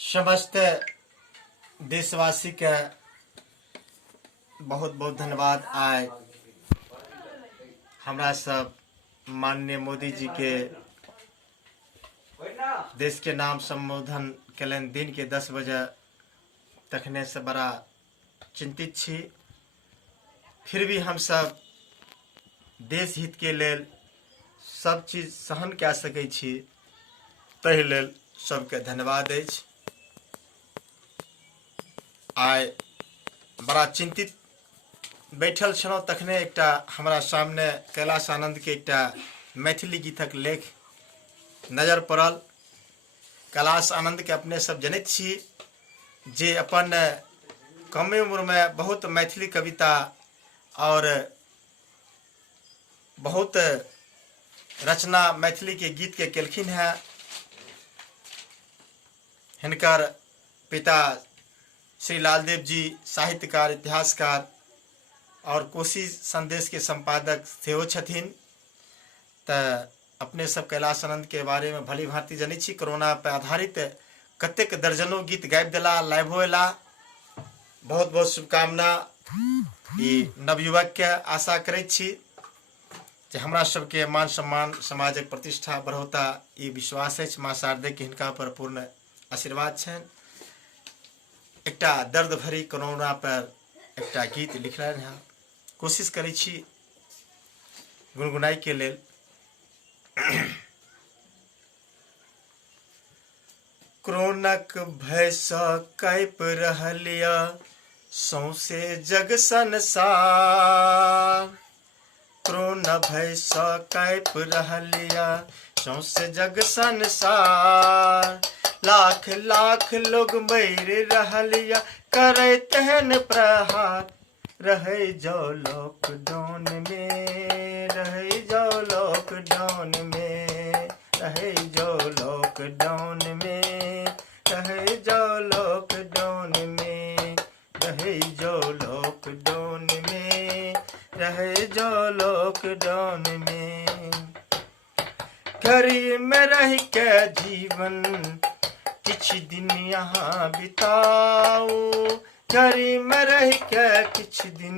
समस्त देशवासी के बहुत बहुत धन्यवाद। आय हमरा सब माननीय मोदी जी के देश के नाम संबोधन कलन दिन के 10 बजे तखने से बड़ा चिंतित छी। फिर भी हम सब देश हित के लेल सब चीज सहन कए सकै छी, ताहि लेल सबके धन्यवाद अछि। आइ बड़ा चिंतित बैठल छलहुँ, तखने एकटा हमरा सामने कैलाश आनंद के एकटा मैथिली गीतक लेख नजर पड़ल। कैलाश आनंद के अपने सब जनैत छी जे अपन कमे उम्र में बहुत मैथिली कविता और बहुत रचना मैथिली के गीत के केलखिन है। हिनकर पिता श्री लालदेव जी साहित्यकार, इतिहासकार और कोशी संदेश के संपादक सेहो छथिन। त अपने सब कैलाश आनंद के बारे में भली भांति जनै छी। कोरोना पर आधारित कतेक दर्जनों गीत गाबि देला, लाइवो एला। बहुत बहुत शुभकामना। ई नवयुवक के आशा करै छी जे हमरा सबके मान सम्मान, समाजक प्रतिष्ठा बढ़ौता, ई विश्वास अछि। माँ शारदे के हिनका पर पूर्ण आशीर्वाद छनि। एकटा दर्द भरी कोरोना पर एकटा गीत लिखलनि हैं, कोशिश करै छी गुनगुनाई के लेल। कोरोनाक भय सँ काँपि रहल य सौंसे जग संसार। कोरोना भय सँ काँपि रहल य सौंसे जग संसार। लाख लाख लोग मरि रहल य करे तेहन प्रहार। रहे जाओ लॉकडाउन में, रहे जाओ लॉकडाउन में, रहे जाओ लॉकडाउन में, रहे जाओ लॉकडाउन में, रहे जाओ लॉकडाउन में, रहे जाओ लॉकडाउन में। घर में रह के जीवन किछ दिन यहाँ बिताओ, घर में रह के किछ दिन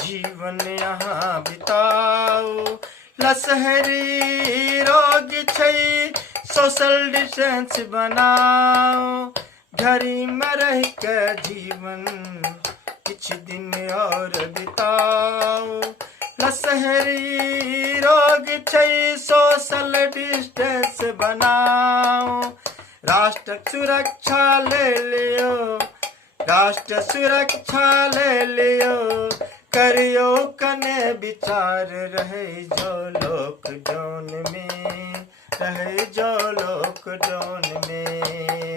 जीवन यहाँ बिताओ। लसहरी रोग छै सोशल डिस्टेंस बनाओ, घर में रह के जीवन किछ दिन और बिताओ। लसहरी रोग छै सोशल डिस्टेंस बनाओ। राष्ट्र सुरक्षा ले लियो, राष्ट्र सुरक्षा ले लियो, करियो कने विचार। रहे जो लॉकडाउन में, रहे जो लॉकडाउन में,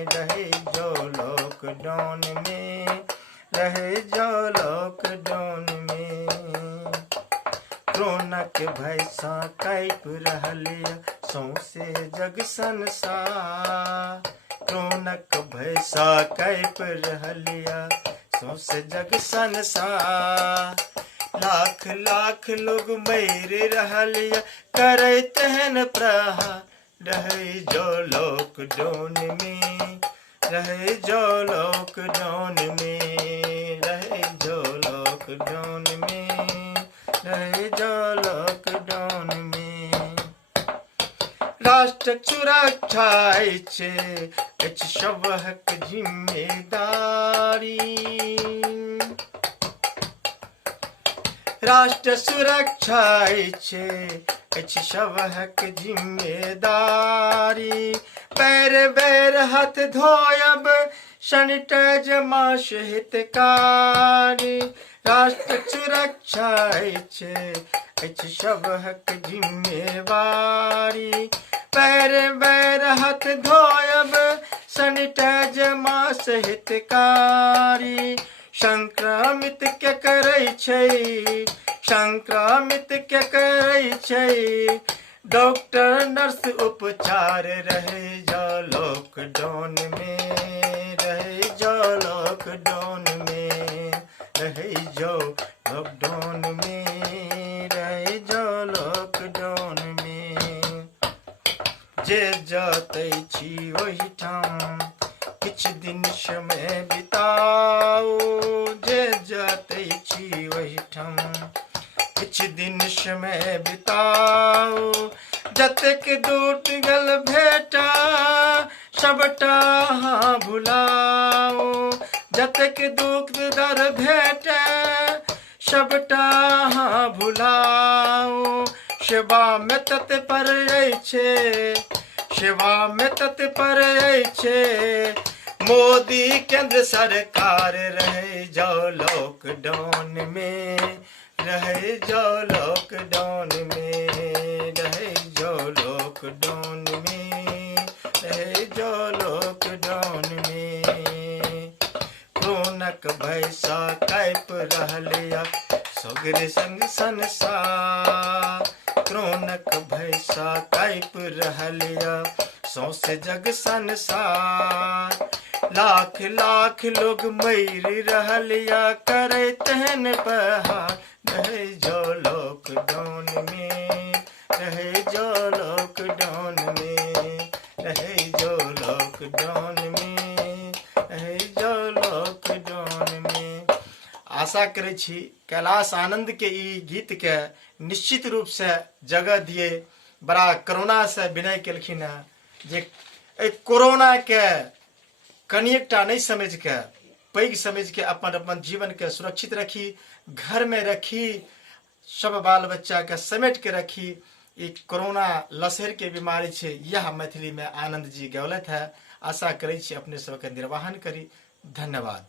रहे जो लॉकडाउन में, रहे जो लॉकडाउन में। कोरोना के भय सँ काँपि रहल य सौंसे जग संसार। कोरोना के भय सँ काँपि रहल य सौंसे जग संसार। लाख लाख लोग मरि रहल य करे तेहन प्रहार। रहे जो लॉकडाउन में, रहे जो लॉकडाउन में, रहे जो लॉकडाउन में, रहे जो लॉकडाउन में। राष्ट्र सुरक्षा अछि सबहक जिम्मेदारी। राष्ट्र सुरक्षा अछि सबहक जिम्मेदारी। पैर बेर हाथ धोयब, सैनिटाइज मास्क हितकारी। राष्ट्र सुरक्षा अछि सबहक जिम्मेवारी। पैर बेर हाथ धोयब, सैनिटाइज मास्क हितकारी। संक्रमित के करै छै, संक्रमित के करै छै डॉक्टर नर्स उपचार। रहे जाओ लॉकडाउन में, रहे जाओ लॉकडाउन में, रहे जाओ लॉकडाउन में, रहे जाओ लॉकडाउन में। जे जतै छी ओहिठाम में बिताओ। जतेक दूट गल भेटा सबटा भुलाओ। जतेक दुख दर भेटे सबटा भुलाओ। सेवा में तत्पर छे, सेवा में तत्पर छे मोदी केंद्र सरकार। रहे जाओ लॉकडाउन में, रहे जाओ लॉकडाउन में, रहे जाओ लॉकडाउन में, रहे जाओ लॉकडाउन में। कोरोनक भैसा कैप रहलिया सगरे संग संसार। कोरोनक भैसा कैप रहलिया सौसे जग संसार। लाख लाख लोग मर रहलिया करे तहन बहार। रहे जो लॉकडाउन में, रहे जो लॉकडाउन में, रहे जो लॉकडाउन में, रहे जो लॉकडाउन में। आशा करे छी कैलाश आनंद के ई गीत के निश्चित रूप से जगह दिए। बड़ा कोरोना से विनय केलखिन है जे कोरोना के कनिएटा नहीं समझ के पैघ समझ के अपन अपन जीवन के सुरक्षित रखी, घर में रखी, सब बाल बच्चा के समेट के रखी। एक कोरोना लसहर के बीमारी छे, यह मैथिली में आनंद जी गौलत है। आशा करे छी अपने सबके निर्वाहन करी। धन्यवाद।